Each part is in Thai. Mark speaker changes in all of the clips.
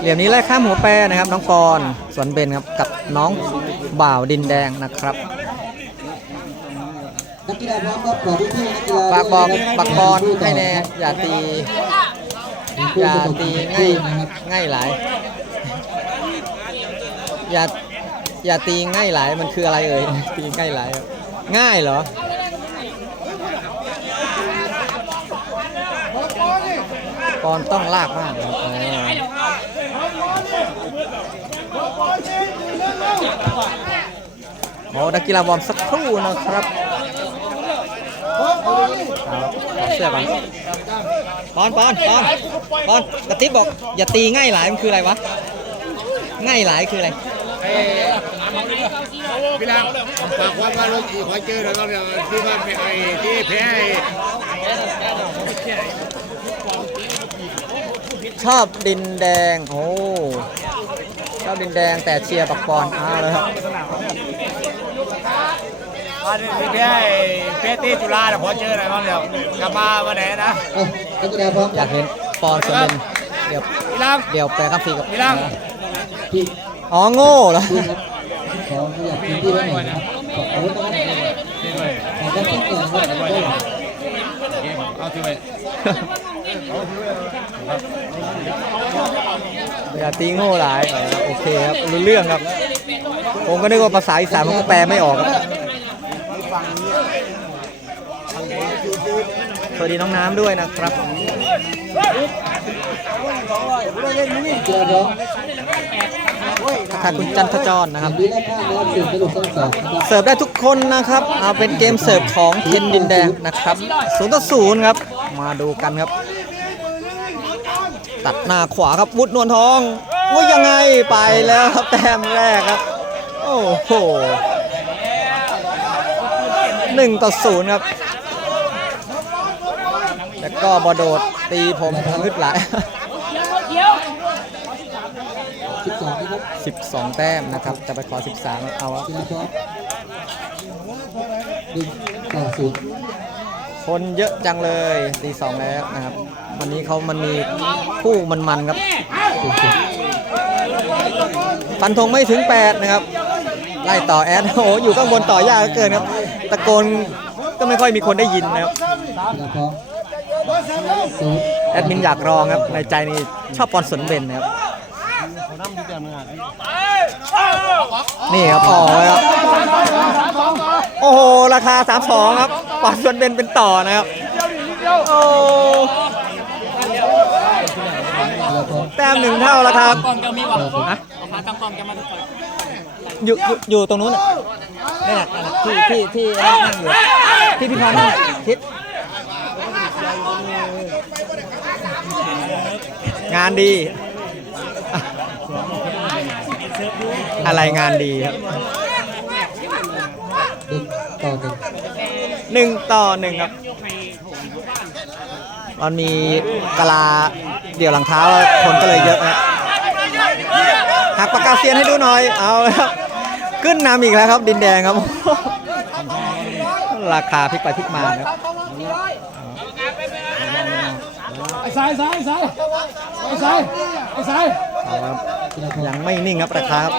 Speaker 1: เหลี่ยมนี้ไล่ข้ามหัวแปรนะครับ น้องปอนสวนเบนครับกับน้องบ่าวดินแดงนะครับ
Speaker 2: นักบอกกีฬา
Speaker 1: ฝากบอก
Speaker 2: ด้วยนะครับ
Speaker 1: บักปอนให้แน่อย่าตีอย่าตีง่ายง่ายหลายอย่าอย่าตีง่ายหลายมันคืออะไรเอ่ยตีง่ายหลายง่ายเหรอ ปอนต้องลากมากนะครับอ๋อโอ้นักกีฬาวอร์มสักครู่นะครับเอาขอเสื้อก่อนปอนปอนปอนปอนกระติบบอก อย่าตีง่ายหลายมันคืออะไรวะ ง่ายหลายคืออะไร
Speaker 3: พี่ลังฝากความว่าลงขอเจอหน่อยก็เนี่ยที่ว่าไอ้ที่แพ้ไอ้
Speaker 1: ชอบดินแดง โอ้ชอบดินแดงแต่เชียร์ปักปอนอ้าวเลยครับ
Speaker 3: ที่แพ้ไอ้แพ้ตีจุฬาเนี่ยขอเจอหน่อยบ้างเดี๋ยวกลับมาวันไหนนะ
Speaker 2: เอ้านักกีฬาพร้อม
Speaker 1: อยากเห็นปอนสมเด็จเดี๋ยว
Speaker 3: พี่ลัง
Speaker 1: เดี๋ยวแปลคำฟีกับ
Speaker 3: พี่ลัง
Speaker 2: พี่
Speaker 1: อ๋อโง่เหรอ
Speaker 2: พี่ครับขอขยับพื้นที่ไว้หน่อยนะครับขออาวุธนะครับขอแค่ต้นก่อนนะครับ
Speaker 3: เอาที่ไป
Speaker 1: อย่าตีโง่หลายโอเคครับรู้เรื่องครับ ผมก็นึกว่าภาษาอีสานผมก็แปลไม่ออกครับสวัสดีน้องน้ำด้วยนะครับ
Speaker 2: นักกีฬาพร้อม
Speaker 1: ทักคุณจันทจรนะครับ
Speaker 2: ดีแรกข้างนนะครับ
Speaker 1: เสิร์ฟได้ทุกคนนะครับ เอาเป็นเกมเสิร์ฟของเทนดินแดงนะครับศูนย์ต่อศูนย์ครับ มาดูกันครับ ตัดหน้าขวาครับวุฒินวลทองว่ายังไงไปแล้วครับแต้มแรกครับ โอ้โหหนึ่งต่อศูนย์ครับแล้วก็บอโดดตีผมลึดหลาย
Speaker 2: สิบสองนะครับ
Speaker 1: 12 แต้มนะครับ จะไปขอ 13 เอาอะ
Speaker 2: กีฬาพร้อมหนึ่งต่อศูนย์
Speaker 1: คนเยอะจังเลยตีสองแล้วนะครับ วันนี้เขามันมีคู่มันๆครับ ฟันธงไม่ถึง 8 นะครับ ไล่ต่อแอดโอ้โหอยู่ข้างบนต่อยากเกินครับ ตะโกนก็ไม่ค่อยมีคนได้ยินนะครับ แอดมินอยากรองครับ ในใจนี่ชอบปอนสนเบนนะครับ นี่ครับอ๋อครับโอ้โห ราคา 32 ครับปอนสนเบนเป็นต่อนะครับ โอ้ แต้มหนึ่งเท่าแล้วครับ
Speaker 4: กองแกมีวะ
Speaker 1: ฮะ
Speaker 4: เอาพาตั้งกองแกมาทุกคน
Speaker 1: อยู่อยู่อยู่ตรงนู้นน่ะนี่นน่ะนั่นน่ะที่ที่ที่นั่งอยู่ที่พี่พรนั่งทิศงานดีอะอะไรงานดีครับ
Speaker 2: หนึ่งต่อหนึ่ง
Speaker 1: หนึ่งต่อหนึ่งครับ มันมีกะลา เดี่ยวหลังเท้าคนก็เลยเยอะนะหักปากกาเซียนให้ดูหน่อย เอาละครับ ขึ้นนำอีกแล้วครับ ดินแดงครับ ราคาพลิกไปพลิกมานะครับ
Speaker 4: ไอ้สายสายสายไอ้สายไอ้สาย
Speaker 1: เอาครับ
Speaker 2: กีฬาพร้อม
Speaker 1: ยังไม่นิ่งครับราคาครับ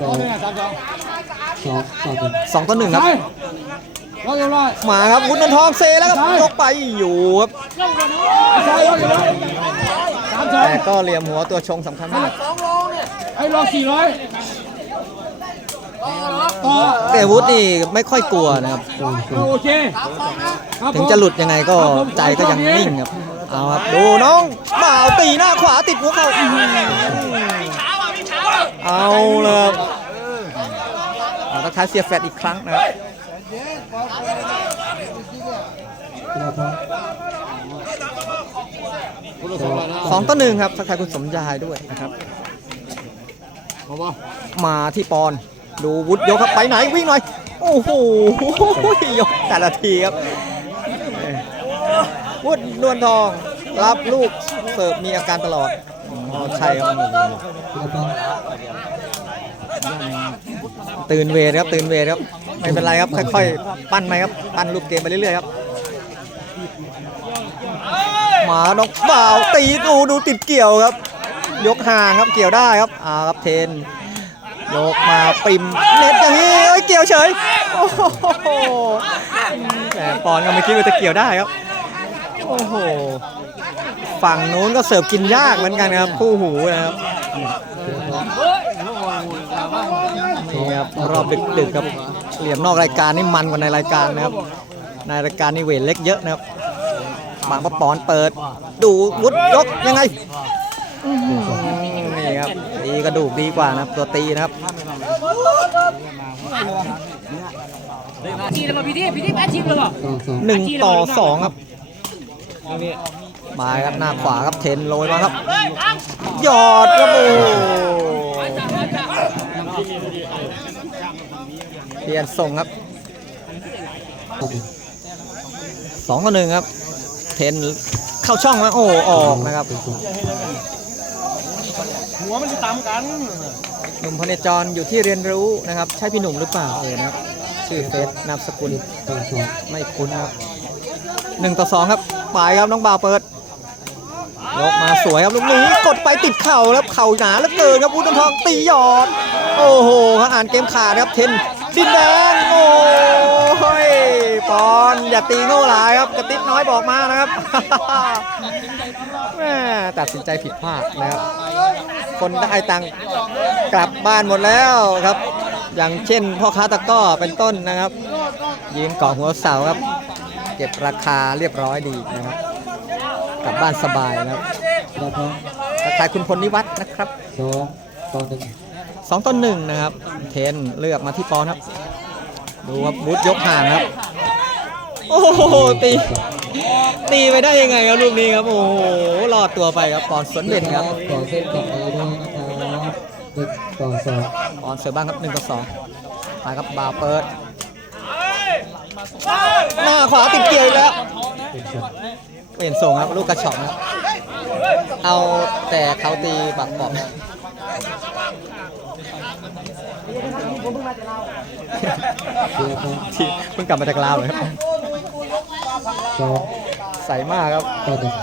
Speaker 2: สองสองต่อหนึ่ง
Speaker 1: สองต่อหนึ่งครับ
Speaker 4: สายร้อย เรียบร้อย
Speaker 1: มาครับวุฒินนทองเซแล้วครับยกไปอยู่ครับ
Speaker 4: สายร้อยเรียบร้อยสามสอง
Speaker 1: แต่ก็เหลี่ยมหัวตัวชงสำคัญมาก
Speaker 4: ไอ้รองสี่ร้อยต่อ
Speaker 1: แต่วุฒินี่ไม่ค่อยกลัวนะครับ
Speaker 4: โอเคครับ
Speaker 1: ถึงจะหลุดยังไไงก็ใจก็ยังนิ่งครับเอาครับดูน้องบ่าวตีหน้าขวาติดหัวเข่าอื้อหือเอาเลยครับเอาทักทายเสียแฟดอีกครั้งนะครับ
Speaker 2: กีฬาพร้อม
Speaker 1: สองต่อหนึ่งครับทักทายคุณสมยายด้วยนะครับ มาที่ปอน ดูวุฒิยกครับไปไหนวิ่งหน่อย โอ้โหยกแต่ละทีครับ วุฒินวลทองรับลูกเสิร์ฟมีอาการตลอดอ๋อใช่ครับ
Speaker 2: กีฬาพร้อม
Speaker 1: ตื่นเวรครับตื่นเวรครับ ไม่เป็นไรครับ ค่อยๆ ปั้นไปครับ ปั้นลูกเกมไปเรื่อยๆครับมาน้องบ่าตีดูดูติดเกี่ยวครับ ยกห่างครับ เกี่ยวได้ครับ อ่าครับเทน ยกมาปิมเน็ตอย่างนี้เอ้ยเกี่ยวเฉย โอ้โหแหมปอนก็ไม่คิดว่าจะเกี่ยวได้ครับ โอ้โห ฝั่งนู้นก็เสิร์ฟกินยากเหมือนกันครับ คู่หูนะครับนี่ ครับรอบดึกๆครับเหลี่ยมนอกรายการนี่มันกว่าในรายการนะครับ ในรายการนี่เวทเล็กเยอะนะครับบางประปอนเปิด ดูวุดยกยังไงอื้อหือนี่ครับตีกระดูกดีกว่านะครับตัวตีนะครับ
Speaker 5: จีนมาพี่ที่พี่ที่แปดจีนเลยเหรอ
Speaker 2: ต่อสอง
Speaker 1: หนึ่งต่อสองครับมาครับหน้าขวาครับเทนโรยมาครับหยอดครับโอ้ เปลี่ยนส่งครับ
Speaker 2: ต่อหนึ่ง
Speaker 1: สองต่อหนึ่งครับ เทนเข้าช่องมาโอ้ออกนะครับ
Speaker 4: หัวมันจะตามกัน
Speaker 1: หนุ่มพเนจรอยู่ที่เรียนรู้นะครับ ใช่พี่หนุ่มหรือเปล่าเออนะครับ ชื่อเฟซนามสกุล
Speaker 2: ต่อสอง
Speaker 1: ไม่คุ้นครับหนึ่งต่อสองครับปลายครับน้องบ่าวเปิดยกมาสวยครับลูกนี้กดไปติดเข่าแล้วเข่าหนาแล้วเกินครับพุทธทองตีหยอด โอ้โหครับอ่านเกมขาดครับเทน ดินแดงโอ้ยปอนอย่าตีโง่หลายครับกระติ๊บน้อยบอกมานะครับแม่ตัดสินใจผิดพลาดนะครับคนได้ตังค์กลับบ้านหมดแล้วครับ อย่างเช่นพ่อค้าตะก้อเป็นต้นนะครับยืนเกาะหัวเสาครับ เก็บราคาเรียบร้อยดีนะครับกลับบ้านสบายนะครับ
Speaker 2: ต่อสอง
Speaker 1: ราคาคุณพลนิวัฒน์นะครับ
Speaker 2: สองต่อหนึ่ง
Speaker 1: สองต่อหนึ่งนะครับ เทนเลือกมาที่ปอนครับ ดูครับบูธยกห่างครับ โอ้โหตีตีไปได้ยังไงครับลูกนี้ครับโอ้โหรอดตัวไปครับปอนสวนเด่นครับ
Speaker 2: ต่อเส้นต่อเอด้วยนะครับหนึ่งต่อสอง
Speaker 1: ปอนเสือบ้างครับหนึ่งต่อสองไปครับบาวเปิดหน้าขวาติดเกี่ยวอีกแล้ว
Speaker 2: เป็นสอง
Speaker 1: เปลี่ยนส่งครับลูกกระชอกนะครับเอาแต่เขาตีบักบอก
Speaker 2: เดียวครับ
Speaker 1: ที่เพิ่งกลับมาจากลาวเลยครับ
Speaker 2: สอง
Speaker 1: ใสมากครับ
Speaker 2: ต่อหนึ่ง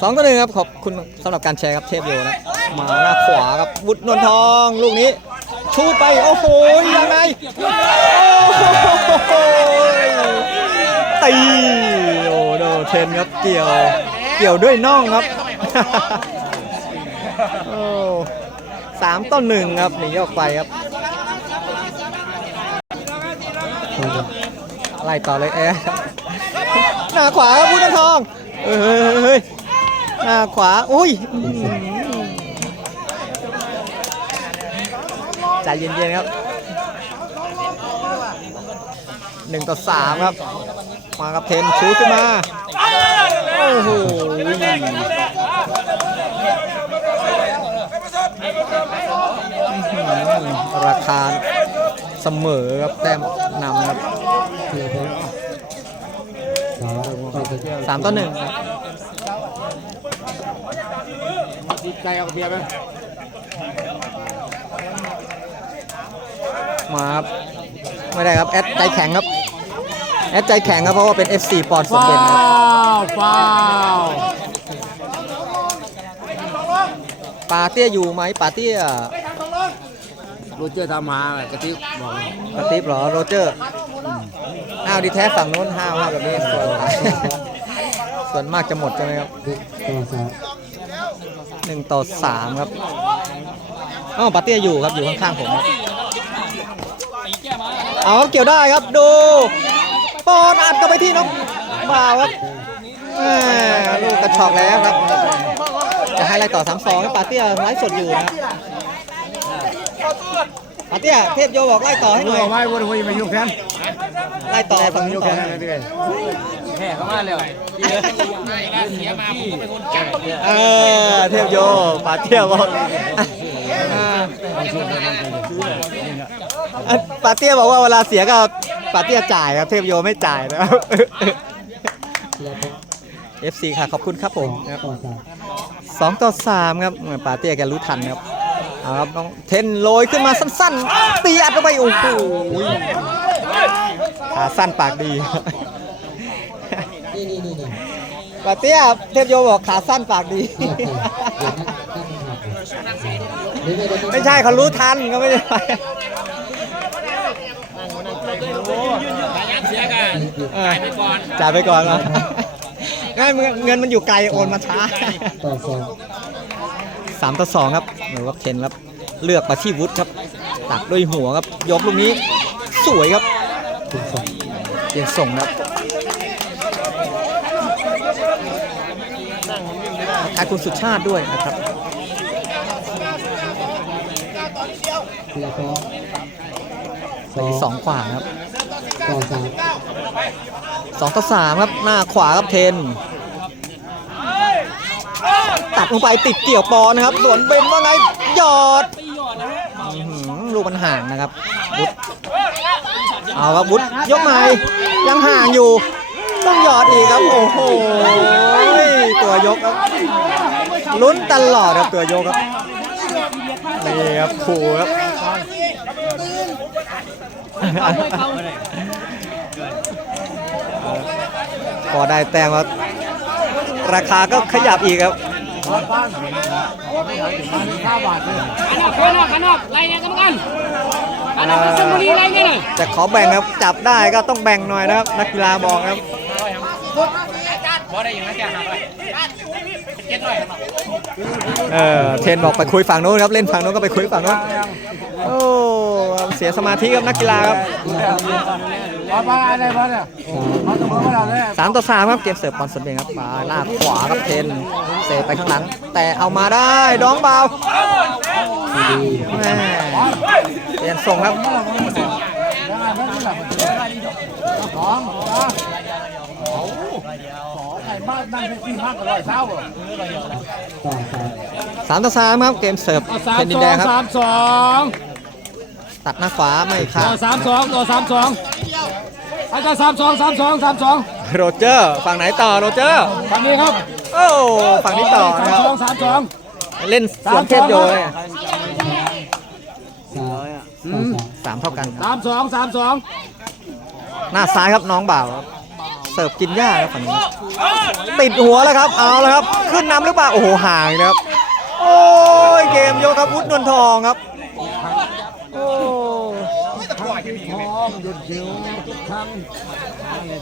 Speaker 1: สองต่อหนึ่งครับขอบคุณสำหรับการแชร์ครับเทพโยนะมาหน้าขวาครับบุตรนวลทอง ลูกนี้ ชูดไป โอ้โหยังไงโอ้โหตีโอ้โดเทนครับเกี่ยวเกี่ยวด้วยน่องครับสามต่อหนึ่งครับหนีออกไปครับ
Speaker 2: ต่ อหนึ่ง
Speaker 1: ไล่ต่อเลยแอร์หน้าขวาพุทธทองเฮ้ยหน้าขวาอุ้ยใจเย็นๆครับหนึ่งต่อสามครับ มากับเทนชูขึ้นมา โอ้โหราคา เสมอครับแต้มนำครับ
Speaker 2: เดียวครับสามต่อหนึ่ง
Speaker 1: สามต่อหนึ่งครับ
Speaker 3: ดีใจเอาเบียร์ไหม
Speaker 1: มาครับไม่ได้ครับแอดใจแข็งครับ แอดใจแข็งครับเพราะว่าเป็น FC ปอนด์สม
Speaker 3: ฟา
Speaker 1: เด็จครับ
Speaker 3: วฟาว
Speaker 1: ปาเตี้ยอยู่ไหมปาเตี้ย
Speaker 3: โรเจอร์ทำหากระติบบอก
Speaker 1: กระติบเหรอโรเจอร์อ้าวดีแท้ฝั่งโน้นห้าวห้าวแบบนี้ส่วนส่วนมากจะหมดใช่ไหมครับ
Speaker 2: หนึ่งต่อสาม
Speaker 1: ครับอ้าวปาเตี้ยอยู่ครับอยู่ข้างๆผมครับเอาเกี่ยวได้ครับดูปอนอัดเข้าไปที่น้องบ่าวครับลูกกระชอกแล้วครับ จะให้ไล่ต่อ3 2ครับปาเตี้ยไลฟ์สดอยู่นะครับ ปาเตี้ยเทพโยบอกไล่ต่อให้หน่อย
Speaker 3: เอาไว้บนหัวมายุ่งแทน
Speaker 1: ไล่ต่อฝั่งนี้
Speaker 3: ยุ่ง
Speaker 1: ต่
Speaker 3: แท
Speaker 1: อน
Speaker 3: เลยด้วยแห่เข้ามาเลย
Speaker 1: เออเทพโยปาเตี้ยบอกอ่าอะปาเตี้ยบอกว่าเวลาเสียก็ปาเตี้ยจ่ายครับเทพโยไม่จ่ายนะครับ
Speaker 2: เดียวครับ
Speaker 1: FC ค่ะขอบคุณครับผมนะครับ
Speaker 2: ต่อสาม
Speaker 1: สองต่อสามครับเหมือนปาเตี้ยแกรู้ทันครับเอา ครับน้องเทนโรยขึ้นมาสั้นๆตีอัดเข้าไปโอ้โหขาสั้นปากดี
Speaker 2: นี่นี่นี่นี่
Speaker 1: ปาเตี้ยเทพโยบอกขาสั้นปากดี ไม่ใช่เขารู้ทันก็ไม่ได้ไปเออจ่ายไปก่อนเหรอง่ายเงินมันอยู่ไกลโอนมาช้า
Speaker 2: ต่อสอง
Speaker 1: สามต่อสองครับหรือว่าเคนครับ เลือกมาที่วุฒิครับ ตักด้วยหัวครับ ยกลูกนี้ สวยครับ
Speaker 2: ถึงสอง
Speaker 1: เปลี่ยนส่งครับทายคุณสุชาติด้วยนะครับ
Speaker 2: ทีละสอง
Speaker 1: ไปที่สองขวาครับ
Speaker 2: ต่อสาม
Speaker 1: สองต่อสามครับ หน้าขวาครับเทน ตัดลงไปติดเกี่ยวปอนะครับสวนเป็นว่าไงหยอดอื้อหือลูกมันห่างนะครับวุฒเอาครับวุฒยกใหม่ยังห่างอยู่ ต้องหยอดอีกครับโอ้โหตัวยกครับลุ้นตลอดครับตัวยกครับนี่ครับขู่ครับพอได้แต้มครับราคาก็ขยับอีกครับ
Speaker 4: ข้างนอกข้างนอกข้างนอกไล่เนี่ยกรรมการข้างนอกชลบุรีไล่เนี่ยน่ะ
Speaker 1: แต่ขอแบ่งครับจับได้ก็ต้องแบ่งหน่อยนะครับนักกีฬาบอกครับเออเทนบอกไปคุยฝั่งโน้นครับเล่นฝั่งโน้นก็ไปคุยฝั่งโน้นโอ้เสียสมาธิครับนักกีฬาครับ
Speaker 4: มาบ้าอะไรบ้าเนี่ยมาตรงมาเราเนี่ย
Speaker 1: สามต่อสามครับเกมเสิร์ฟบอลสเปนครับมาหน้าขวาครับเทนเสไปข้างหลัง แต่เอามาได้ดองเบา
Speaker 2: ดี
Speaker 1: แม่เปลี่ยนส่งครับ
Speaker 4: สองไอ้บ้านนั่งแท็กซี่มากกว่าร้อยเช้าเหรอ
Speaker 2: ต่อสาม
Speaker 1: สามต่อสามครับเกมเสิร์ฟ
Speaker 4: สา
Speaker 1: เท
Speaker 4: ม
Speaker 1: นดิ
Speaker 4: ส
Speaker 1: น
Speaker 4: อ
Speaker 1: แด
Speaker 4: ง
Speaker 1: งครับ
Speaker 4: สามสอง
Speaker 1: ตัดหน้าขวาไม่
Speaker 4: ต่
Speaker 1: ข้า
Speaker 4: อ
Speaker 1: ม
Speaker 4: สามสองต่อสามสอง อาจารย์สามสองสามสองสามสอง
Speaker 1: โรเจอร์ฝั่งไหนต่อโรเจอร์
Speaker 4: ฝั่งนี้ครับ
Speaker 1: โอ้ฝั่งนี้ต่อ
Speaker 4: สา
Speaker 1: นะ
Speaker 4: ม
Speaker 1: ค
Speaker 4: ส
Speaker 1: รั
Speaker 4: อบงสามสอง
Speaker 1: เล่นสวนเทพโยเลย
Speaker 2: สามต่อสาม
Speaker 1: สามเท่ากันครับ
Speaker 4: สามสองสามสอง
Speaker 1: หน้าซ้ายครับน้องบ่าวครับเสิร์ฟกินหญ้าครับฝั่งนี้ติดหัวแล้วครับเอาแล้วครับ ขึ้นนำหรือเปล่าโอ้โหห่างนะครับ โอ้ยเกมโยกครับวุฒินวลทองครับโอ้
Speaker 4: ทองหยุดเขียวทุกครั้ง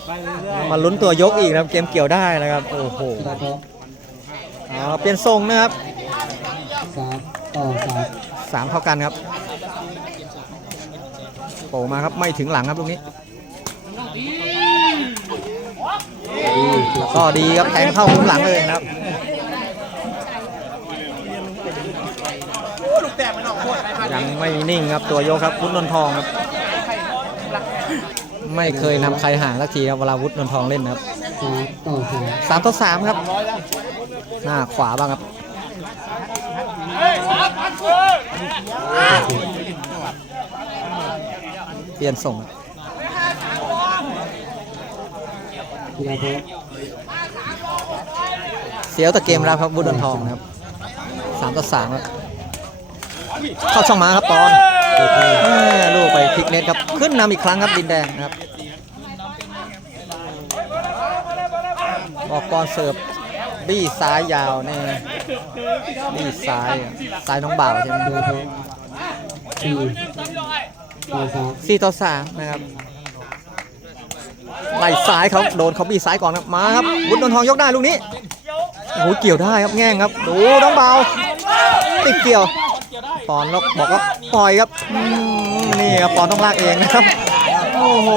Speaker 4: ไปเรื่อย
Speaker 1: มาลุ้นตัวยกอีกนะครับเกมเกี่ยวได้นะครับโอ้โห
Speaker 2: ทีละสอง
Speaker 1: เอาเปลี่ยนทรงนะครับ
Speaker 2: สามต่อสาม
Speaker 1: สามเท่ากันครับโผล่มาครับไม่ถึงหลังครับลูกนี้
Speaker 2: ดี
Speaker 1: ก็ดีครับแทงเข้ามุมหลังเลยนะครับ ยังไม่นิ่งครับตัวยกครับวุฒินนทองครับ ไม่เคยนำใครห่างสักทีครับเวลาวุฒินนทองเล่นนะครับ
Speaker 2: สามต่อสาม
Speaker 1: สามต่อสามครับ หน้าขวาบ้างครับเปลี่ยนส่งครับ
Speaker 2: ทีละสอง
Speaker 1: เสียวแต่เกมรับครับวุฒินนทองนะครับสามต่อสามครับเข้าช่องมาครับปอน ลูกไปพลิกเน็ตครับ ขึ้นนำอีกครั้งครับดินแดงครับบอกก่อนเสิร์ฟบี้ซ้ายยาวนี่บี้ซ้ายซ้ายน้องบ่าวใช่ไหม
Speaker 2: สี่ต่อสาม
Speaker 1: สี่ต่อสามนะครับไหลซ้ายเขาโดนเขาบี้ซ้ายก่อนครับมาครับวุฒินนทองยกได้ลูกนี้โอ้โหเกี่ยวได้ครับแง่งครับ ดูน้องบ่าวติดเกี่ยวปอนล้วบอกว่า ปล่อยครับอืมนี่ครับปอนต้องลากเองนะครับ โอ้โห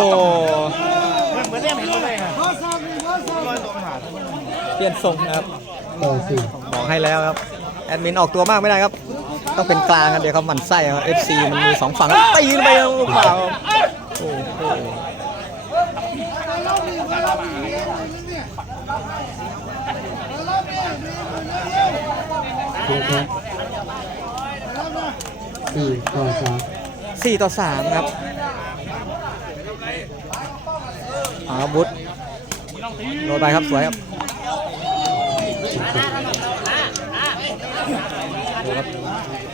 Speaker 1: เปลี่ยนทรงนะครับ
Speaker 2: ต่อสี่
Speaker 1: บอกให้แล้วครับ แอดมินออกตัวมากไม่ได้ครับ ต้องเป็นกลางครับเดี๋ยวเขาหมั่นไส้ครับ FC มันมีสองฝั่งครับตีไปเปล่าโอ้โห
Speaker 2: ทีละสอง สี่ต่อสาม
Speaker 1: สี่ต่อสามครับอาบุตรโดนไปครับสวยครับ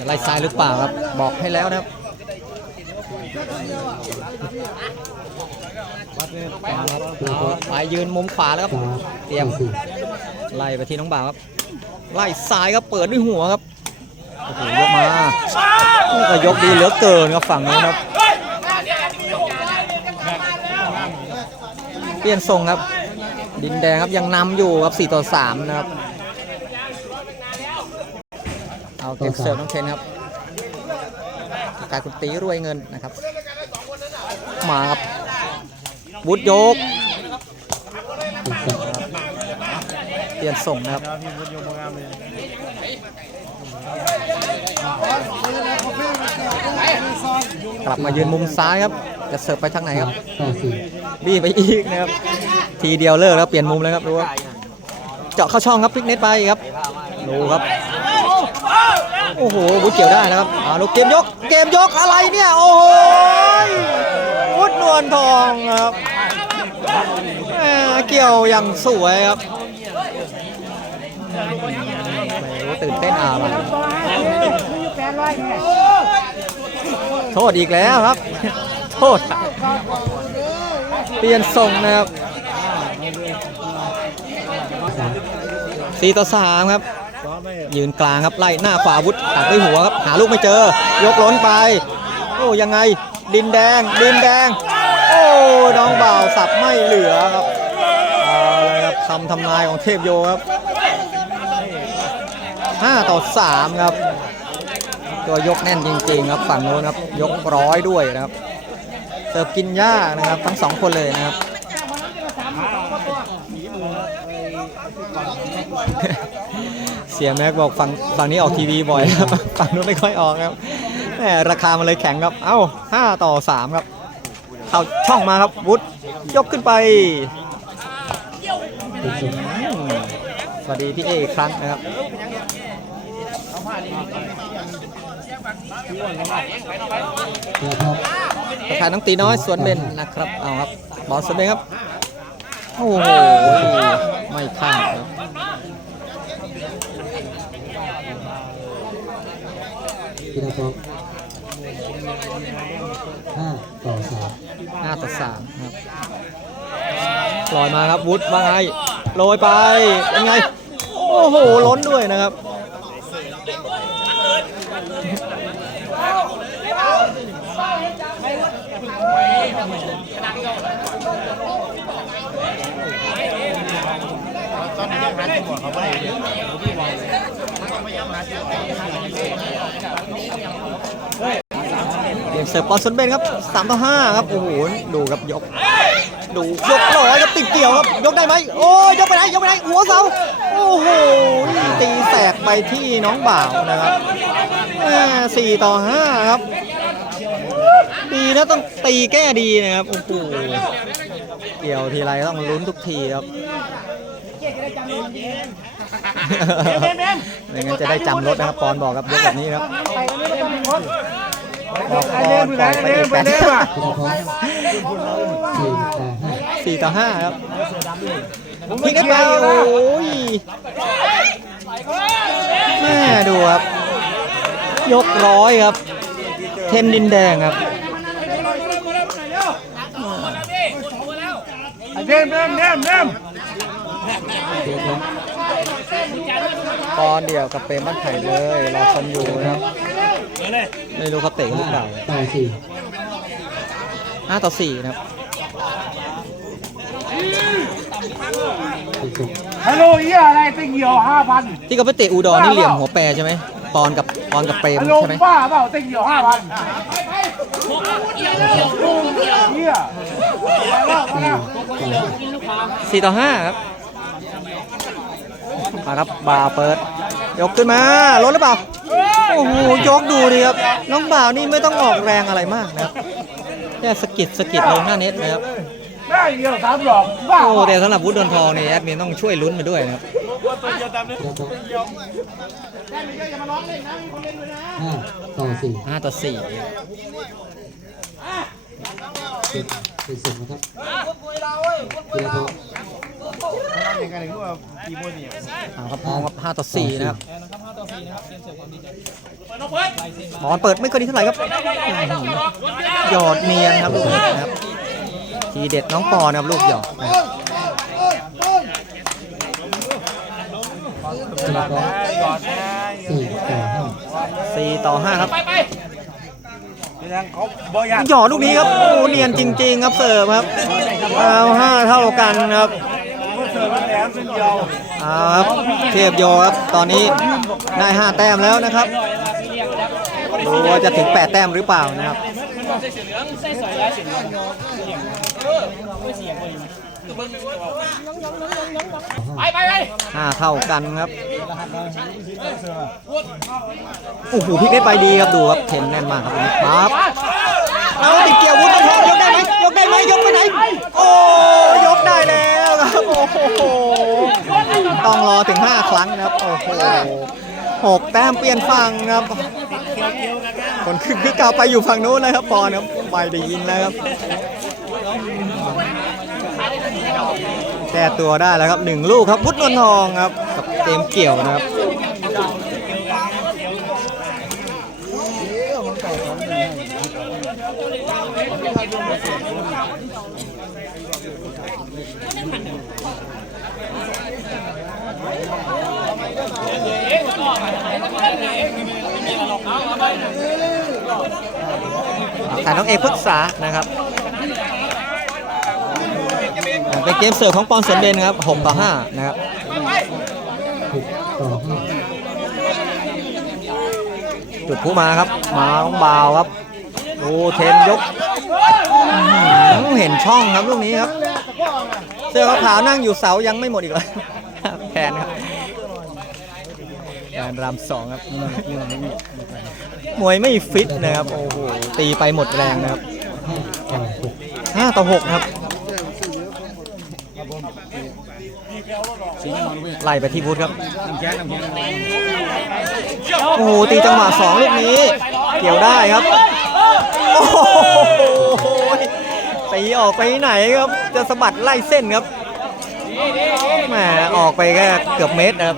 Speaker 1: ไล่ซ้ายหรือเปล่าครับ บอกให้แล้วนะครับไปยืนมุมขวาแล้วครับ เตรียม ไล่ไปที่น้องบ่าวครับ ไล่ซ้ายครับ เปิดด้วยหัวครับ โอ้โหยกมานี่ก็ยกดีเหลือเกินครับฝั่งนี้ครับ เปลี่ยนทรงครับ ดินแดงครับยังนำอยู่ครับ4ต่อ3นะครับ เอาเก็บเสิร์ฟน้องเคนครับกายคุณตีรวยเงินนะครับ มาครับวุฒยก เปลี่ยนส่งนะครับ กลับมายืนมุมซ้ายครับ จะเสิร์ฟไปทางไหนครับ
Speaker 2: ต่อสี่
Speaker 1: บี้ไปอีกนะครับ ทีเดียวเลิกแล้วเปลี่ยนมุมเลยครับดูครับเจาะเข้าช่องครับพลิกเน็ตไปครับดูครับ โอ้โหวุฒเกี่ยวได้นะครับอ่าลูกเกมยก เกมยกอะไรเนี่ย โอ้โหวุฒนวลทองครับแหมเกี่ยวอย่างสวยครับไม่รู้ตื่นเต้นอะไร โทษอีกแล้วครับ โทษ เปลี่ยนทรงนะครับสี่ต่อสามครับ ยืนกลางครับไล่หน้าขวาวุธตัดด้วยหัวครับ หาลูกไม่เจอ ยกล้นไป โอ้ยังไง ดินแดง ดินแดง โอ้น้องบ่าวสับไม่เหลือครับเอาเลยครับคำทำนายของเทพโยครับ 5 ต่อ 3 ครับ ตัวยกแน่นจริงๆครับฝั่งโน้นครับยกร้อยด้วยนะครับ เสิร์ฟกินหญ้านะครับทั้งสองคนเลยนะครับเสียแม็กบอกฝั่งฝั่งนี้ออกทีวีบ่อยครับฝั่งนู้นไม่ค่อยออกครับแหมราคามันเลยแข็งครับ เอ้า5ต่อ3ครับ เข้าช่องมาครับวุฒยกขึ้นไป
Speaker 2: สอง
Speaker 1: อืมสวัสดีพี่เออีกครั้งนะครับ
Speaker 2: เดี๋ยวครับ
Speaker 1: ประธานน้องตีน้อยสวนเบนนะครับเอาครับบอลสวนเบนครับโอ้โหไม่ข้ามครับ
Speaker 2: กีฬาพร้อมห้าต่อสาม
Speaker 1: ห้าต่อสามครับลอยมาครับวุฒว่าไงโรยไปเป็นไง โอ้โหล้นด้วยนะครับ เกมเสิร์ฟบอลสนเบนครับ3ต่อ5ครับ โอ้โห ดูครับยก ดูยกร้อยครับติดเกี่ยวครับ ยกได้ไหม โอ้ยยกไปไหน ยกไปไหน หัวเสา โอ้โห ตีแสกไปที่น้องบ่าวนะครับสี่ต่อห้าครับ ดีนะต้องตีแก้ดีนะครับโอ้โหเกี่ยวทีไรต้องลุ้นทุกทีครับไม่งั้นจะได้จำรถนะครับปอนบอกครับยกแบบนี้ครับบอกปอนปล่อยไปอีกแปด
Speaker 2: กีฬาพร้อมสี่ต่อห้า
Speaker 1: สี่ต่อห้าครับทิ้งได้ไปโอ้ยแม่ดูครับ ยกร้อยครับ เทนดินแดงครับ
Speaker 3: เดิมเดิมเดิมเดิม
Speaker 2: กีฬาพร้อ
Speaker 1: นเดียวกับเปรมบ้านไผ่เลยรอชมอยู่นะครับไม่รู้เขาเตะหรือเปล่า
Speaker 2: ต่อสี่
Speaker 1: ห้าต่อสี่นะครับ
Speaker 3: ฮัลโหลเหี้ยอะไรติงเหี่ยวห้าพัน
Speaker 1: ที่เขาไปเตะอูดรนี่เหลี่ยมหัวแปรใช่ไหม ปอนกับปอนกับเปรม
Speaker 3: ฮัลโหล
Speaker 1: ใช่ไหม
Speaker 3: บ้าเปล่าติงเหี่ยวห้าพันเหี้ย
Speaker 2: สี่ต่อห้า
Speaker 1: สี่ต่อห้าครับมาครับบาเปิด ยกขึ้นมาล้นหรือเปล่าโอ้โหยกดูดิครับ น้องบ่าวนี่ไม่ต้องออกแรงอะไรมากนะครับแค่สะกิดสะกิดลงหน้าเน็ตนะครับ
Speaker 3: ได้เหี่ยวสามหลอกบ้า
Speaker 1: โอ้แต่สำหรับวุฒิดนทองนี่แอดมินต้องช่วยลุ้นไปด้วยนะครับ
Speaker 2: กีฬาพร้อมห้าต่อสี่
Speaker 1: ห้าต่อสี่
Speaker 2: ติดติดสองนะครับกีฬาพร้อม
Speaker 1: เอาครับมองครับห้าต่อสี่นะครับบอลเปิดไม่ค่อยดีเท่าไหร่ครับอื้อหือหยอดเนียนครับลูกนี้นะครับ ทีเด็ดน้องปอนครับลูกหยอดนะครับ
Speaker 2: กีฬาบอลสี่ต่อห้า
Speaker 1: 4ต่อ5ครับหยอดลูกนี้ครับโอ้เนียนจริง ๆ ครับเสิร์ฟครับเอาห้าเท่ากันครับ
Speaker 3: เทียว
Speaker 1: เอาครับเทพโยครับตอนนี้ได้5แต้มแล้วนะครับดูว่าจะถึง8แต้มหรือเปล่านะครับ
Speaker 4: ไปไปไป
Speaker 1: ห้าเท่ากันครับโอ้โหพลิกได้ไปดีครับดูครับเทนแน่นมากครับวันนี้ปั๊บเอาติดเกี่ยววุ้นทองยกได้ไหมยกได้ไหมยกไปไหน โอ้ยกได้แล้วครับโอ้โหต้องรอถึง 5 ครั้งนะครับโอ้โหหกแต้มเปลี่ยนฝั่งครับคนขึ้นคือเก่าไปอยู่ฝั่งนู้นนะครับปอนครับไม่ได้ยินแล้วครับ แก้ตัวได้แล้วครับหนึ่งลูกครับพุทธนนทองครับ กับเต็มเกี่ยวนะครับแต่น้องเอกพฤกษานะครับ เป็นเกมเสิร์ฟของปอนสวนเบนครับ6ต่อ5นะครับ
Speaker 2: หกต่อห้า
Speaker 1: จุดผู้มาครับ มาน้องบาวครับดูเทนยกต้อหือเห็นช่องครับลูกนี้ครับ เสื้อขาวนั่งอยู่เสายังไม่หมดอีกเลยแพนครับแพนรำสองครับมวยไม่ฟิตนะครับโอ้โหตีไปหมดแรงนะครับ
Speaker 2: ห้าต่อห
Speaker 1: ไล่ไปที่บูธครับโอ้โหตีจังหวะสองลูกนี้ เกี่ยวได้ครับ โอ้โหตีออกไปไหนครับ จะสะบัดไล่เส้นครับแหมออกไปแค่เกือบเมตรนะครับ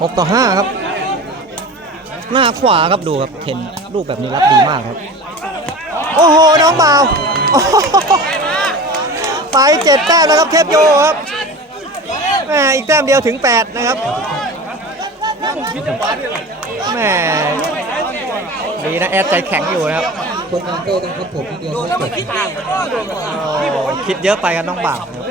Speaker 2: หกต่อห้า
Speaker 1: 6ต่อ 5 ครับ หน้าขวาครับดูครับเทนลูกแบบนี้รับดีมากครับ โอ้โห น้องบ่าวโอ้โหไปเจ็ดแต้มแล้วครับเทพโยครับแหมอีกแต้มเดียวถึง 8 นะครับแหมดีนะแอดใจแข็งอยู่นะครับ
Speaker 2: คนงานโต้ต้องครับผมทีเดียวไม่จบ
Speaker 1: โอ้คิดเยอะไปกันน้องบ่าวครับ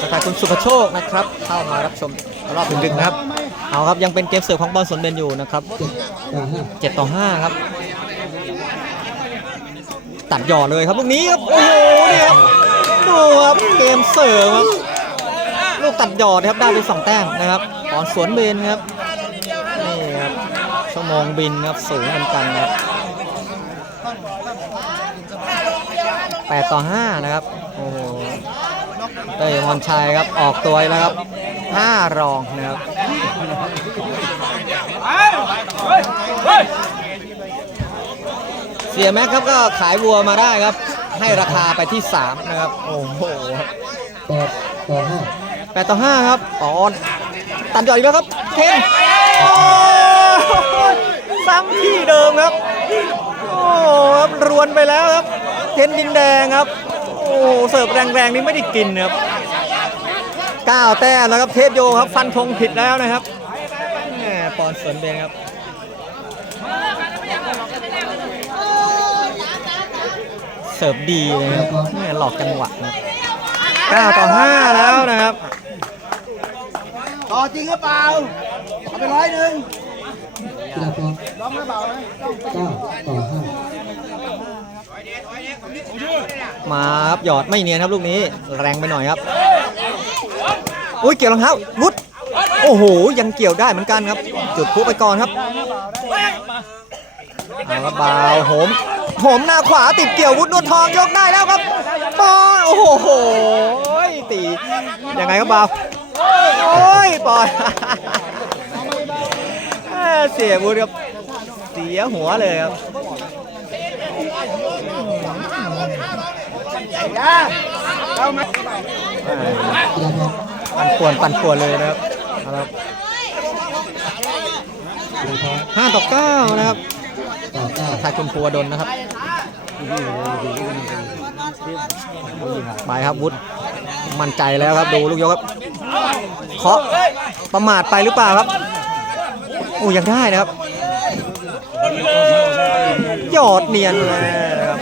Speaker 1: สกายคุณสุภโชคนะครับ เข้ามารับชมรอบดึกๆนะครับ เอาครับยังเป็นเกมเสิร์ฟของบอลสนเบนอยู่นะครับ
Speaker 2: เจ็ดต่อห้า
Speaker 1: 7ต่อ5ครับ ตัดหย่อเลยครับลูกนี้ครับ โอ้โหเนี่ครับดูครับเกมเสิร์ฟครับ ลูกตัดหยอนะครับได้ไปสองแต้มนะครับตอนสวนเบนครับนี่ครับชั่วโมงบินครับสูงเหมือนกันครับ8ต่อ5นะครับโอ้โหเต้ยมอนชัยครับออกตัวแล้วครับ5รองนะครับเสียแม็กครับก็ขายวัวมาได้ครับ ให้ราคาไปที่ 3 นะครับ โอ้โห
Speaker 2: แปดต่อห้า
Speaker 1: 8ต่อ5ครับปอนตัดหยอยอีกแล้วครับ เทนโอ้ซ้ำที่เดิมครับ โอ้ครับรวนไปแล้วครับ เทนดินแดงครับ โอ้เสิร์ฟแรงๆนี่ไม่ได้กินครับ9แต้มแล้วครับเทพโยครับ ฟันธงผิดแล้วนะครับแหมปอนสวนเบนครับเสิร์ฟดีเลยครับแม่หลอกจังหวะนะครับ9ต่อ 5 แล้วนะครับ
Speaker 3: ต่อจริงหรือเปล่า เอาไปร้อยหนึ่ง
Speaker 2: กีฬาบอล
Speaker 3: ร้องหรือเปล่านะ
Speaker 2: เก้าต่อห้า
Speaker 1: มาครับหยอดไม่เนียนครับลูกนี้ แรงไปหน่อยครับอุ้ยเกี่ยวรองเท้าวุดโอ้โห ยังเกี่ยวได้เหมือนกันครับ จุดพุไปก่อนครับเอาครับบาวโหมโหมหน้าขวาติดเกี่ยววุดนวดทองยกได้แล้วครับบอลโอ้โหตียังไงครับบาว โอ้ยปล่อยเสียวุดครับเสียหัวเลยครับปั่นป่วนปั่นป่วนเลยนะครับครับห้าต่อเก้านะครับ
Speaker 2: ต่อเก้า
Speaker 1: ทายคุณภูวดลนะครับไปครับวุฒิมั่นใจแล้วครับดูลูกยกครับ เคาะประมาทไปหรือเปล่าครับโอ้ยังได้นะครับหยอดเนียนเลยนะครับ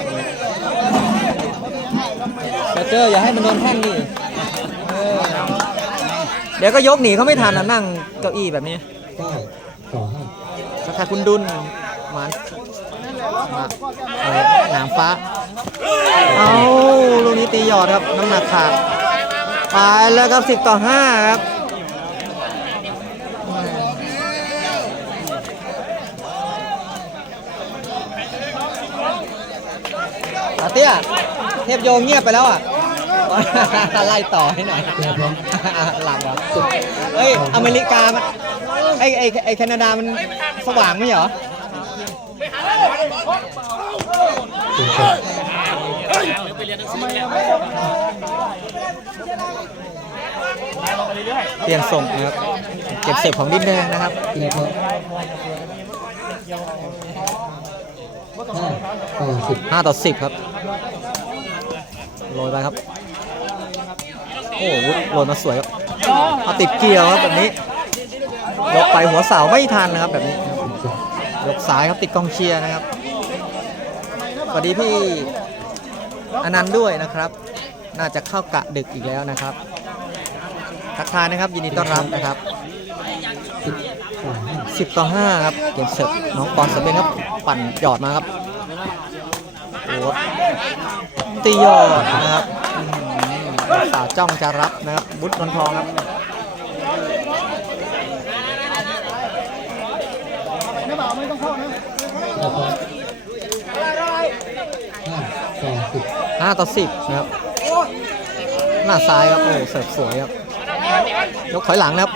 Speaker 1: แต่เจออย่าให้มันโดนแท่งนี่เออเดี๋ยวก็ยกหนีเขาไม่ทันนะนั่งเก้าอี้แบบนี้
Speaker 2: เก้าต่อห้า
Speaker 1: ราคาคุณดุลหมันมาอะไรหนามฟ้า เอาลูกนี้ตีหยอดครับ น้ำหนักขาดไปแล้วครับ 10 ต่อ 5 ครับ อาเตี้ยเทพโยงเงียบไปแล้วอะไล่ต่อให้หน่อยหลับเหรอเฮ้ยอเมริกามันไอไอไอแคนาดามันสว่างไหมเหรอเปลี่ยนส่งนะครับ เก็บเสพของดินแดงนะครับ
Speaker 2: กีฬาบห้าต่อสิบ
Speaker 1: ครับโรยไปครับ โอ้โหโรยมาสวยครับเอาติดเกี่ยวครับแบบนี้ยกไปหัวเสาไม่ทันนะครับแบบนี้
Speaker 2: ศูนย์สอง
Speaker 1: ยกสายครับติดกองเชียร์นะครับสวัสดีพี่อนันต์ด้วยนะครับ น่าจะเข้ากะดึกอีกแล้วนะครับทักทายนะครับ ยินดีต้อนรับนะครับ 10 ต่อ 5 ครับ เกมเสิร์ฟน้องปอนสเปนครับ ปั่นหยอดมาครับโอ้ตีหยอดนะครับอื้อหือสาวจ้องจะรับนะครับ บุตรนนทองครับ
Speaker 2: ห้าต่อสิบ
Speaker 1: นะครับ หน้าซ้ายครับ โอ้เสิร์ฟสวยครับ ยกถอยหลังนะครับ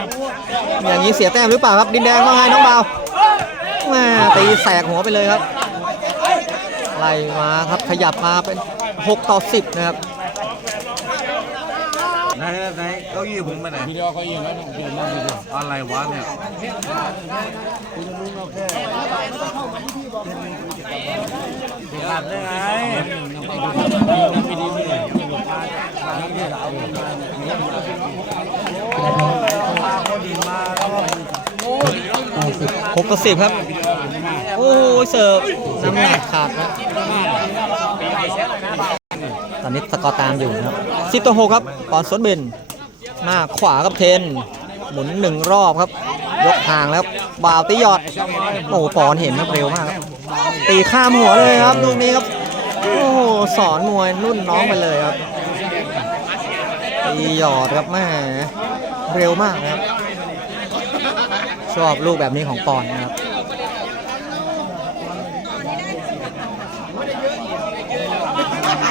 Speaker 1: อย่างนี้เสียแต้มหรือเปล่าครับ ดินแดงว่าไงน้องเบาแม่ตีแสกหัวไปเลยครับ ไล่มาครับขยับมาเป็น 6 ต่อ 10 นะครับ
Speaker 3: ไหนไหนเก้าอี้ผมไปไหนวิดีโอเก้าอี้แล้วเดี๋ยวนั่งวิดีโออะไรวะเนี่ยขาดได้ไง
Speaker 2: กีฬาบอลต่อสิบ
Speaker 1: 6ต่อ10ครับ โอ้ยเสิร์ฟน้ำหนักขาดครับตอนนี้สกอร์ตามอยู่นะครับ10ต่อ6ครับปอนสวนเบนหน้าขวาครับเทน หมุนหนึ่งรอบครับ ยกห่างแล้วครับบาวตีหยอด โอ้โหปอนเห็นครับเร็วมากครับ ตีข้ามหัวเลยครับลูกนี้ครับ โอ้โหสอนมวยรุ่นน้องไปเลยครับ หยอดครับแม่เร็วมากนะครับ ชอบลูกแบบนี้ของปอนนะครับ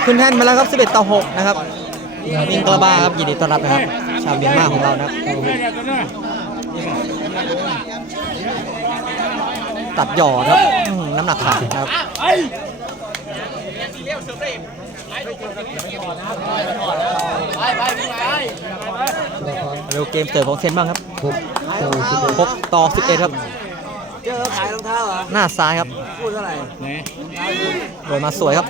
Speaker 1: ขึ้นแท่นมาแล้วครับ 11 ต่อ 6 นะครับมิงกระบาครับยินดีต้อนรับนะครับ ชาวเมียนมาของเรานะครับ ตัดหยอดครับ น้ำหนักขาด นะครับ
Speaker 2: กีฬาบอล
Speaker 1: เร็วเกมเติร์ของเซนบ้างครับ
Speaker 2: หกต่อสิบเอ็ด
Speaker 1: 6ต่อ 11 ครับ
Speaker 3: เจอขายรองเท้าเหรอ
Speaker 1: หน้าซ้ายครับ
Speaker 3: พูดเท่าไหร่
Speaker 1: โดยมาสวยครับ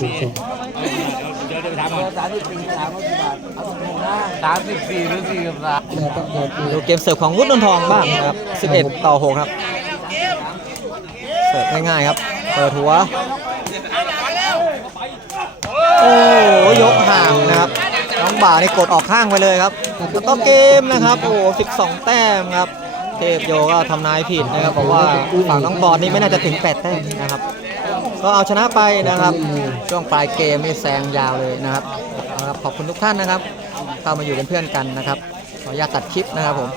Speaker 2: ศูนย์สอง
Speaker 3: สามสิบสี่สามกี่บาทเอาตรงนะสามสิบสี่หรือสี่สิบสาม
Speaker 2: กีฬาบอลต่อสิบ
Speaker 1: ดูเกมเสิร์ฟของวุฒินนทองบ้างนะครับ11ต่อ6ครับ เสิร์ฟง่ายๆครับ เปิดหัว โอ้โยกห่างนะครับ น้องบ่าวนี่กดออกข้างไปเลยครับแล้วก็เกมนะครับโอ้12 แต้มครับ เทพโยก็ทำนายผิดนะครับบอกว่าฝั่งน้องบอลนี่ไม่น่าจะถึง 8 แต้มนะครับ ก็เอาชนะไปนะครับ ช่วงปลายเกมนี่แซงยาวเลยนะครับเอาละครับขอบคุณทุกท่านนะครับ เข้ามาอยู่เป็นเพื่อนกันนะครับ ขออนุญาตตัดคลิปนะครับผม